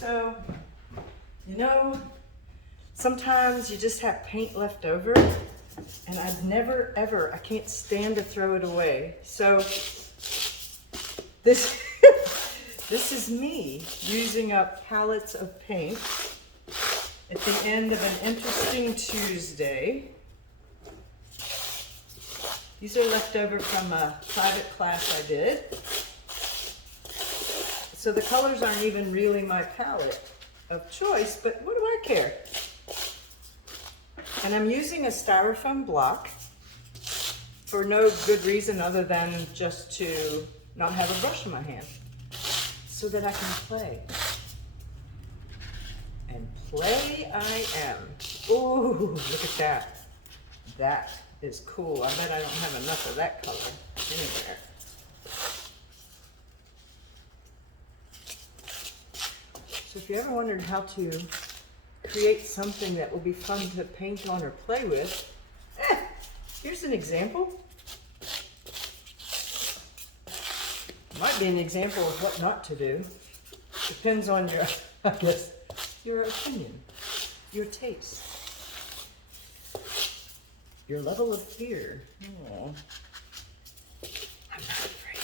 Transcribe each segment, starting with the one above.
So, you know, sometimes you just have paint left over, and I'd never ever, I can't stand to throw it away. So this, this is me using up pallets of paint at the end of an interesting Tuesday. These are left over from a private class I did. So the colors aren't even really my palette of choice, but what do I care? And I'm using a styrofoam block for no good reason other than just to not have a brush in my hand so that I can play. And play I am. Ooh, look at that. That is cool. I bet I don't have enough of that color anywhere. So if you ever wondered how to create something that will be fun to paint on or play with, here's an example. Might be an example of what not to do. Depends on your, I guess, your opinion, your taste, your level of fear. Oh, I'm not afraid.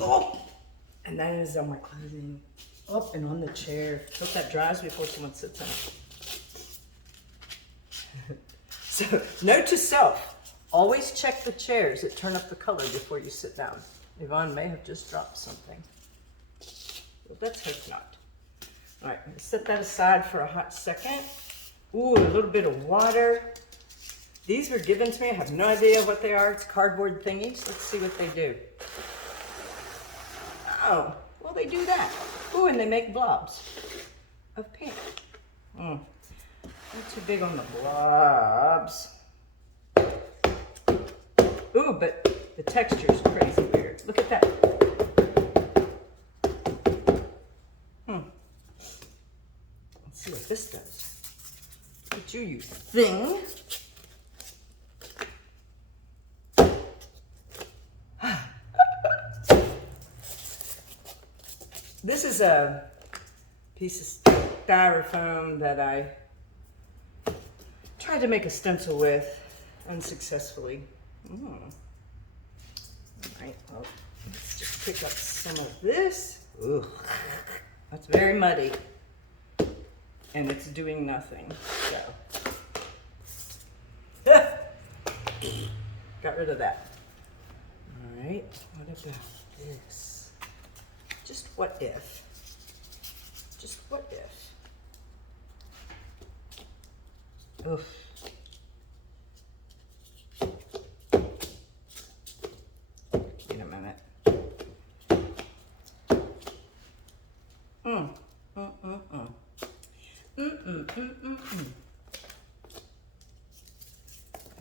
Oh, and that is on my clothing. Up and on the chair. Hope that dries before someone sits on it. So, note to self. Always check the chairs that turn up the color before you sit down. Yvonne may have just dropped something. Well, let's hope not. All right, I'm gonna set that aside for a hot second. Ooh, a little bit of water. These were given to me. I have no idea what they are. It's cardboard thingies. Let's see what they do. Oh, well, they do that. Ooh, and they make blobs of paint. Not too big on the blobs. Ooh, but the texture is crazy weird. Look at that. Let's see what this does. Look at you thing. This is a piece of styrofoam that I tried to make a stencil with unsuccessfully. All right, well, let's just pick up some of this. Ugh, that's very muddy, and it's doing nothing, so. Got rid of that. All right, what about this? Just what if? Just what if? Oof. Wait a minute.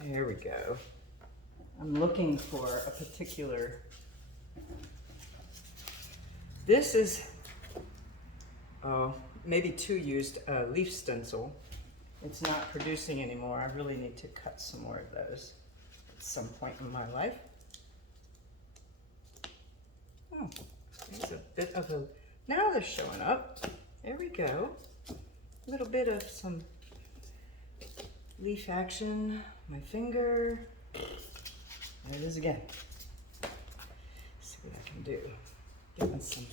There we go. I'm looking for a particular. This is, maybe two used leaf stencil. It's not producing anymore. I really need to cut some more of those at some point in my life. Oh, there's a bit of a, now they're showing up. There we go. A little bit of some leaf action. My finger. There it is again. Let's see what I can do.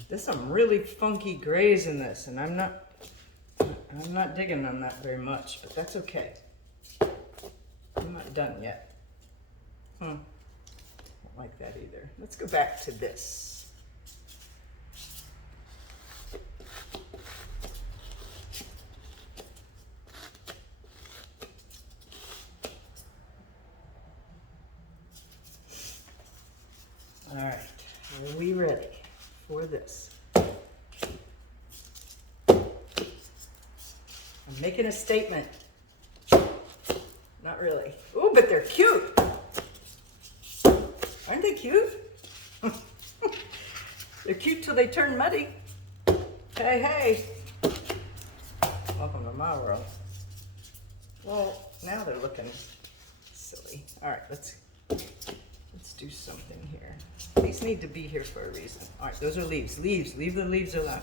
There's some really funky grays in this, and I'm not digging on that very much, but that's okay. I'm not done yet. Don't like that either. Let's go back to this. All right, are we ready for this? I'm making a statement. Not really. Ooh, but they're cute. Aren't they cute? They're cute till they turn muddy. Hey, hey. Welcome to my world. Well, now they're looking silly. All right, let's do something here. These need to be here for a reason. All right, those are leaves. Leaves, leave the leaves alone.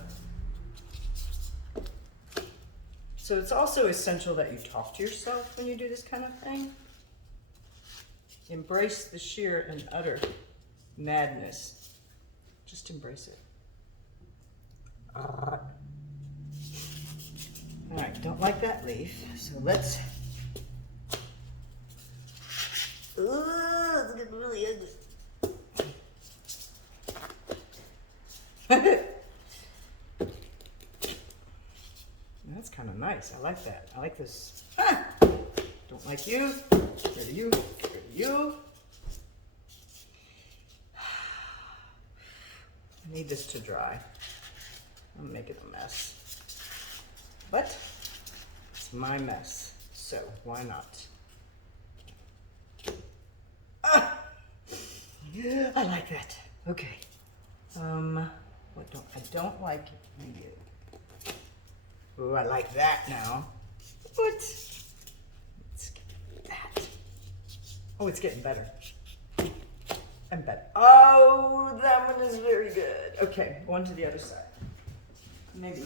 So it's also essential that you talk to yourself when you do this kind of thing. Embrace the sheer and utter madness. Just embrace it. All right, don't like that leaf. So let's. Ooh, it's getting really ugly. That's kind of nice. I like that. I like this. Ah! Don't like you. Get rid of you. Get rid of you. I need this to dry. I'm making a mess. But it's my mess, so why not? Ah! Yeah, I like that. Okay. I don't like you. Ooh, I like that now. What? Let's get that. Oh, it's getting better. And better. Oh, that one is very good. Okay, on to the other side. Maybe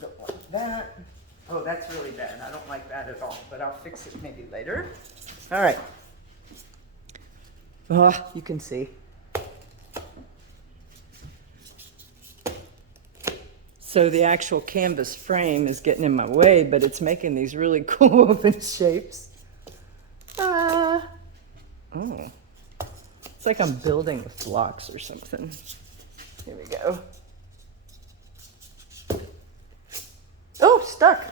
go like that. Oh, that's really bad. I don't like that at all, but I'll fix it maybe later. All right. Oh, you can see. So the actual canvas frame is getting in my way, but it's making these really cool open shapes. Oh. It's like I'm building with blocks or something. Here we go. Oh, stuck.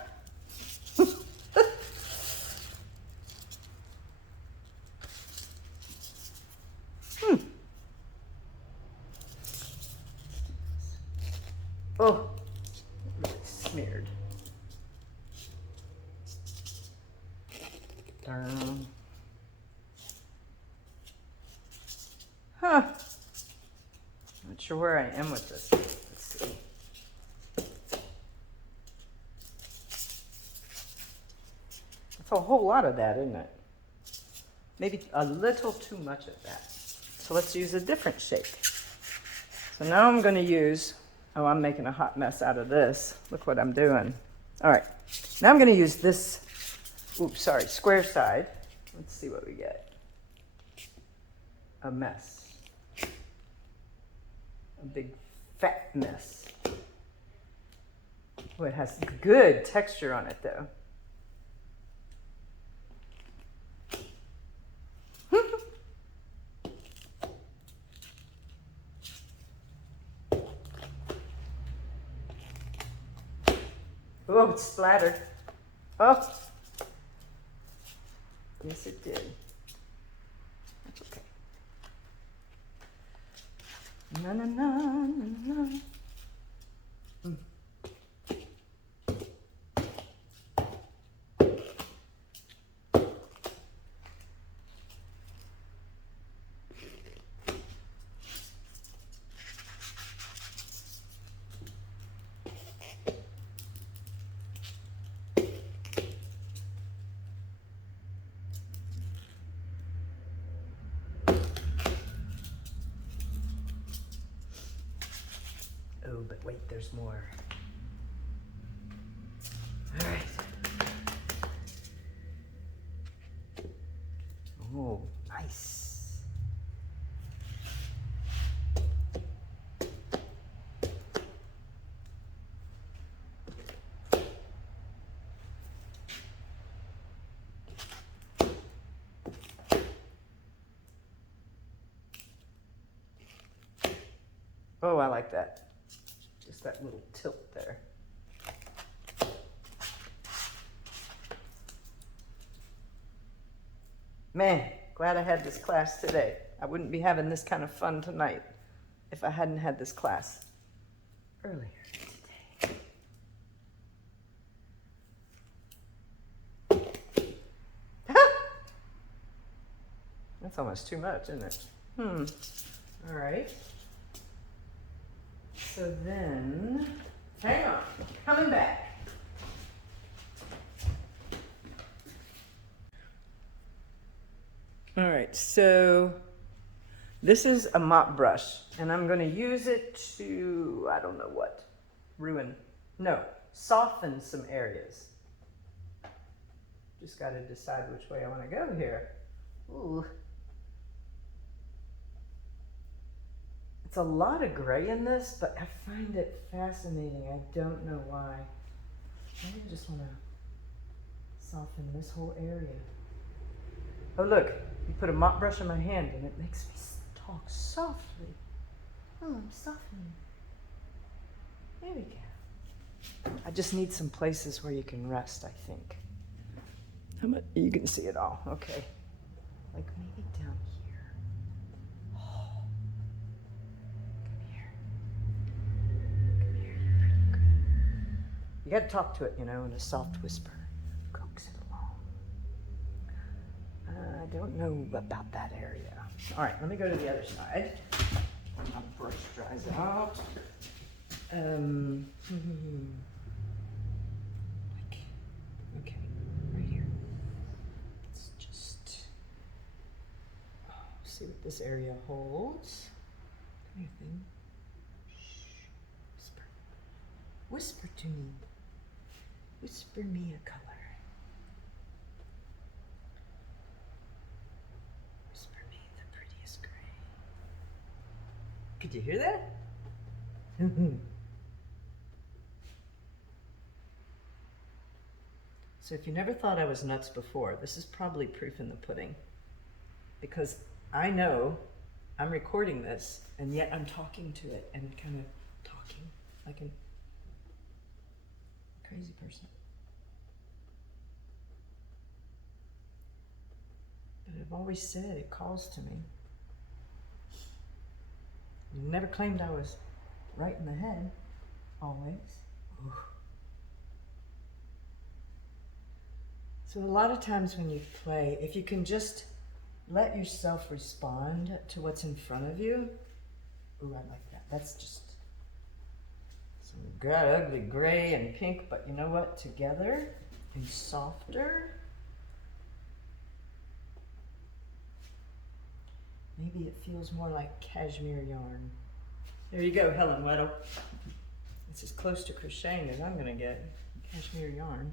Oh, really smeared. Darn. Huh. Not sure where I am with this. Let's see. That's a whole lot of that, isn't it? Maybe a little too much of that. So let's use a different shape. So now I'm going to use, oh, I'm making a hot mess out of this. Look what I'm doing. All right. Now I'm going to use this, oops, sorry, square side. Let's see what we get. A mess. A big fat mess. Oh, it has good texture on it though. Oh, it's splattered. Oh. Yes, it did. That's okay. Na na na na na. Oh, but wait, there's more. All right. Oh, nice. Oh, I like that. Just that little tilt there. Man, glad I had this class today. I wouldn't be having this kind of fun tonight if I hadn't had this class earlier today. That's almost too much, isn't it? All right. So then, hang on, coming back. All right, so This is a mop brush, and I'm going to use it to, I don't know what, soften some areas. Just got to decide which way I want to go here. Ooh. It's a lot of gray in this, but I find it fascinating. I don't know why. Maybe I just want to soften this whole area. Oh look, you put a mop brush in my hand and it makes me talk softly. Oh, I'm softening. There we go. I just need some places where you can rest, I think. You can see it all, okay. Like maybe down here. Oh. Come here. Come here, you're pretty good. You gotta talk to it, you know, in a soft whisper. Coax it along. I don't know about that area. All right, let me go to the other side. My brush dries out. Okay, right here. Let's just see what this area holds. Come here, thing. Shh. Whisper. Whisper to me. Whisper me a color. Whisper me the prettiest gray. Could you hear that? So if you never thought I was nuts before, this is probably proof in the pudding. Because I know I'm recording this, and yet I'm talking to it and kind of talking like a crazy person. But I've always said it calls to me. You never claimed I was right in the head, always. Ooh. So a lot of times when you play, if you can just let yourself respond to what's in front of you. Ooh, I like that. That's just some ugly gray and pink, but you know what? Together and softer. Maybe it feels more like cashmere yarn. There you go, Helen Weddle. It's as close to crocheting as I'm gonna get. Cashmere yarn.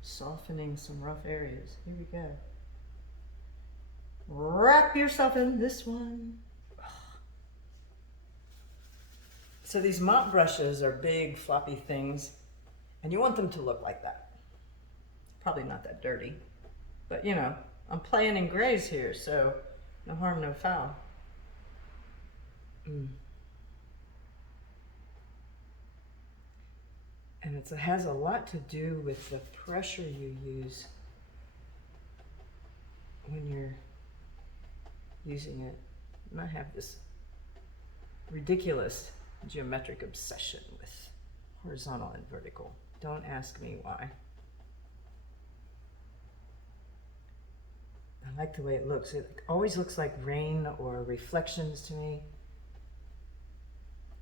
Softening some rough areas. Here we go. Wrap yourself in this one. So these mop brushes are big, floppy things, and you want them to look like that. Probably not that dirty, but you know, I'm playing in grays here, so no harm, no foul. And it has a lot to do with the pressure you use when you're using it. And I have this ridiculous geometric obsession with horizontal and vertical. Don't ask me why. I like the way it looks. It always looks like rain or reflections to me.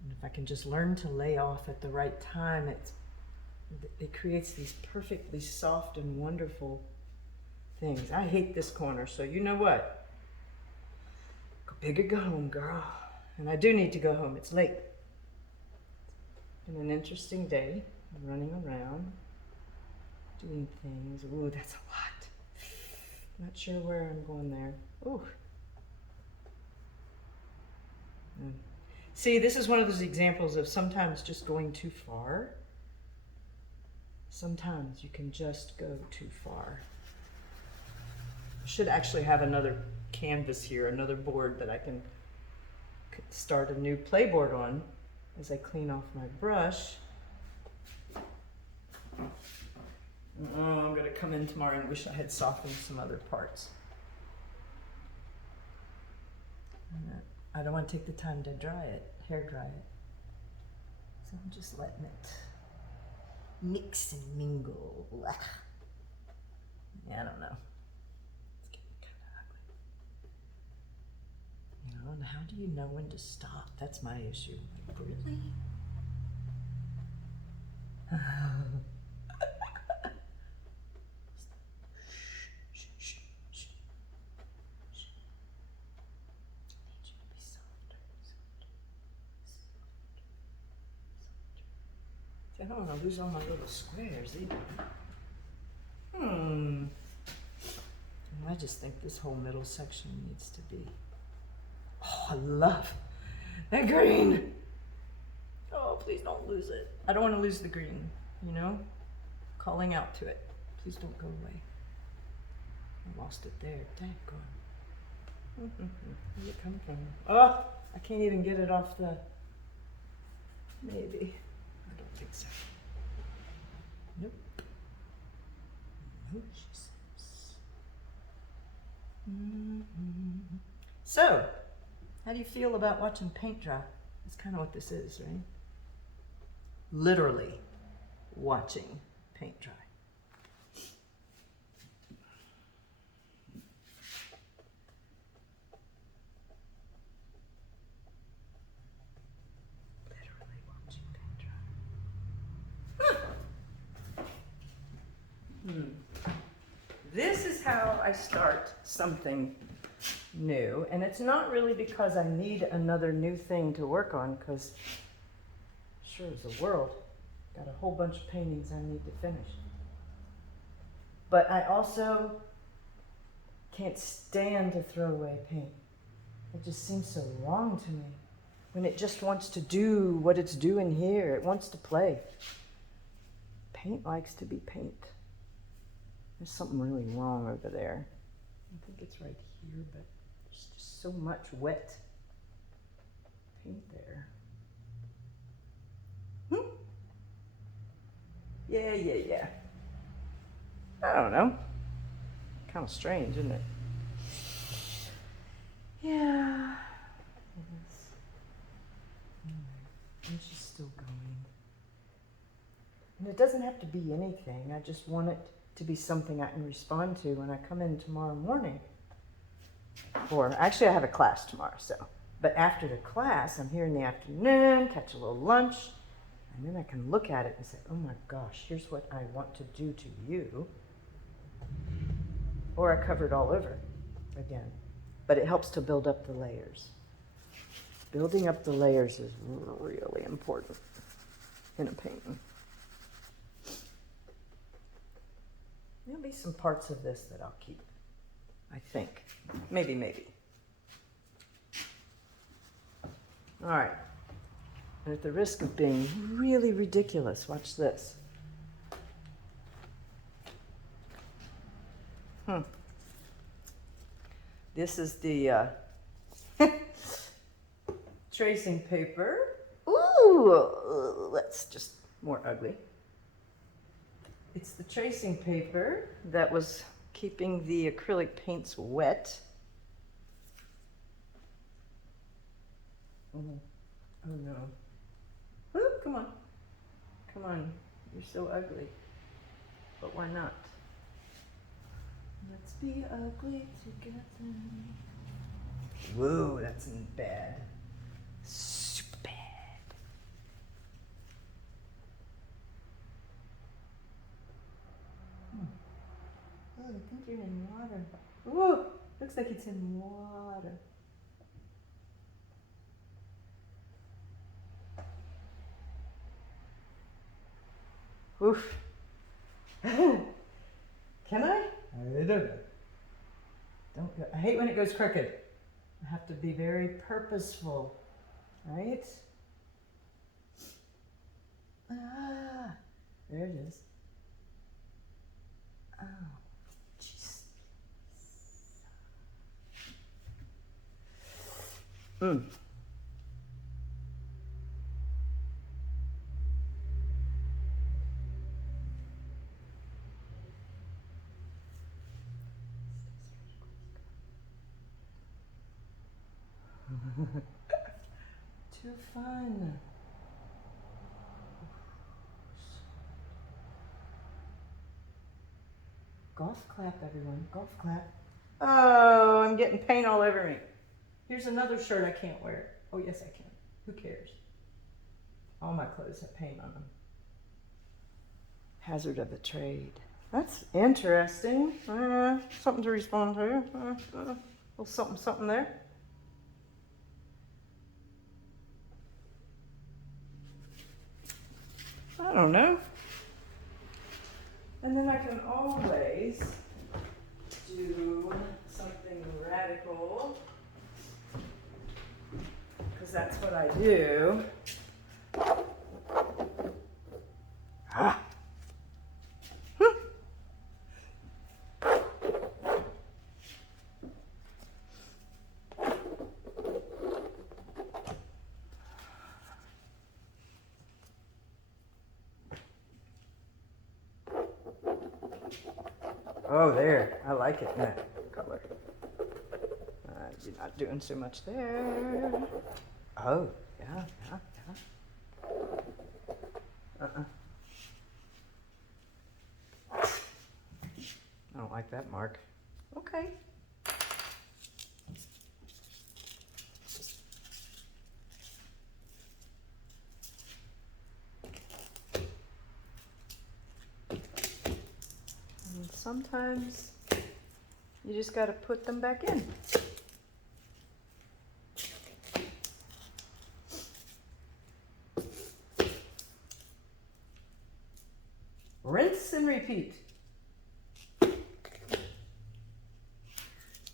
And if I can just learn to lay off at the right time, it creates these perfectly soft and wonderful things. I hate this corner, so you know what? Go big or go home, girl. And I do need to go home. It's late. It's been an interesting day. I'm running around, doing things. Ooh, that's a lot. Not sure where I'm going there. Ooh. See, this is one of those examples of sometimes just going too far. Sometimes you can just go too far. I should actually have another canvas here, another board that I can start a new playboard on as I clean off my brush. I'm going to come in tomorrow and wish I had softened some other parts. I don't want to take the time to dry it, hair dry it. So I'm just letting it mix and mingle. Yeah, I don't know. It's getting kind of ugly. You know, and how do you know when to stop? That's my issue. Like, really? I don't want to lose all my little squares either. I just think this whole middle section needs to be. Oh, I love that green. Oh, please don't lose it. I don't want to lose the green, you know? Calling out to it. Please don't go away. I lost it there. Dang, gone. Where'd it come from? Oh, I can't even get it off the. Maybe. I don't think so. Nope. No, she says. So, how do you feel about watching paint dry? That's kind of what this is, right? Literally watching paint dry. Literally watching paint dry. This is how I start something new, and it's not really because I need another new thing to work on, because sure as the world, got a whole bunch of paintings I need to finish. But I also can't stand to throw away paint. It just seems so wrong to me when it just wants to do what it's doing here. It wants to play. Paint likes to be paint. There's something really wrong over there. I think it's right here, but there's just so much wet paint there. Yeah. I don't know. Kind of strange, isn't it? Yeah. It is. And she's still going. And it doesn't have to be anything. I just want it to be something I can respond to when I come in tomorrow morning. Or actually I have a class tomorrow, so. But after the class, I'm here in the afternoon, catch a little lunch, and then I can look at it and say, oh my gosh, here's what I want to do to you. Or I cover it all over again. But it helps to build up the layers. Building up the layers is really important in a painting. There'll be some parts of this that I'll keep, I think. Maybe. All right. And at the risk of being really ridiculous, watch this. This is the tracing paper. Ooh, that's just more ugly. It's the tracing paper that was keeping the acrylic paints wet. Oh no. Ooh, come on. You're so ugly. But why not? Let's be ugly together. Whoa, that's bad. Super bad. Oh, I think you're in water. Ooh, looks like it's in water. Oof. Can I? I don't know. Don't go. I hate when it goes crooked. I have to be very purposeful, right? Ah, there it is. Oh, jeez. Too fun. Golf clap, everyone. Golf clap. Oh, I'm getting paint all over me. Here's another shirt I can't wear. Oh, yes, I can. Who cares? All my clothes have paint on them. Hazard of the trade. That's interesting. Something to respond to. A little something there. I don't don't know. And then I can always do something radical, because that's what I do. Ah. Oh, there. I like it in that color. You're not doing so much there. Oh, yeah. I don't like that mark. Okay. And sometimes you just got to put them back in. Rinse and repeat.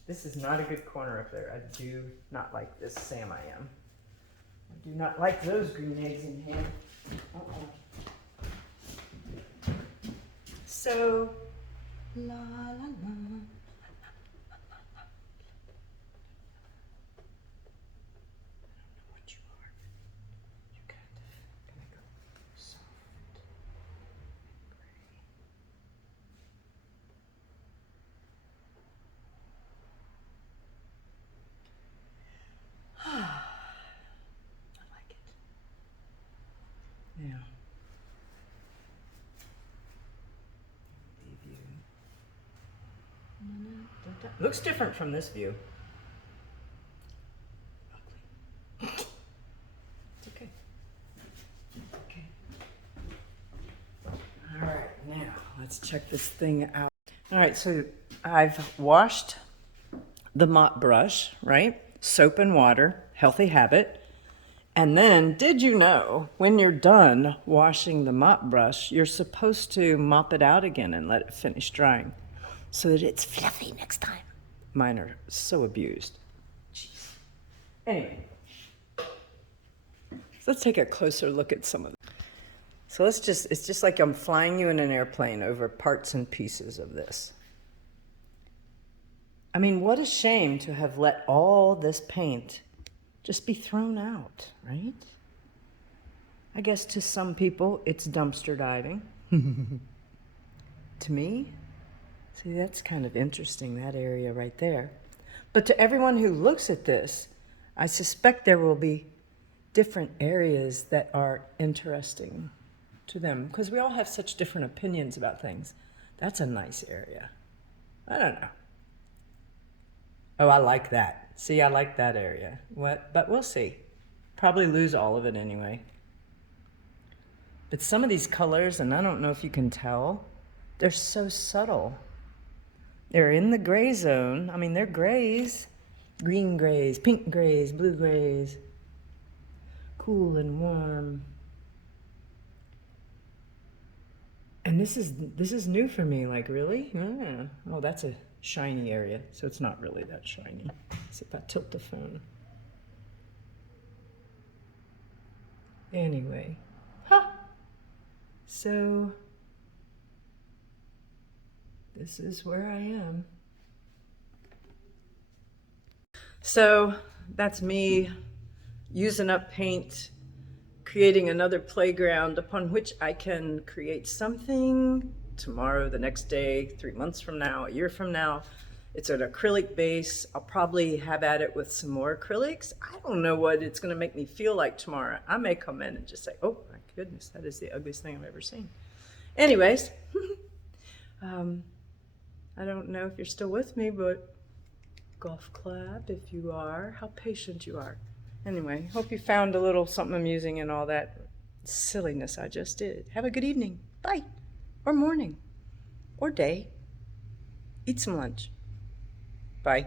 This is not a good corner up there. I do not like this, Sam I am. I do not like those green eggs in here. So, la la la. Yeah. Looks different from this view. It's okay. Okay. All right, now let's check this thing out. All right, so I've washed the mop brush, right? Soap and water, healthy habit. And then, did you know, when you're done washing the mop brush, you're supposed to mop it out again and let it finish drying so that it's fluffy next time. Mine are so abused. Jeez. Anyway, so let's take a closer look at some of them. So it's just like I'm flying you in an airplane over parts and pieces of this. I mean, what a shame to have let all this paint just be thrown out, right? I guess to some people, it's dumpster diving. To me, see, that's kind of interesting, that area right there. But to everyone who looks at this, I suspect there will be different areas that are interesting to them, because we all have such different opinions about things. That's a nice area. I don't know. Oh, I like that. See, I like that area. But we'll see. Probably lose all of it anyway. But some of these colors, and I don't know if you can tell, they're so subtle. They're in the gray zone. I mean, they're grays. Green grays, pink grays, blue grays. Cool and warm. And this is new for me, like, really? Yeah. Oh, that's a shiny area, so it's not really that shiny. So if I tilt the phone. Anyway, so this is where I am. So that's me using up paint, creating another playground upon which I can create something tomorrow, the next day, 3 months from now, a year from now. It's an acrylic base. I'll probably have at it with some more acrylics. I don't know what it's going to make me feel like tomorrow. I may come in and just say, oh my goodness, that is the ugliest thing I've ever seen. Anyways, I don't know if you're still with me, but golf clap if you are. How patient you are. Anyway, hope you found a little something amusing in all that silliness I just did. Have a good evening. Bye. Or morning. Or day. Eat some lunch. Bye.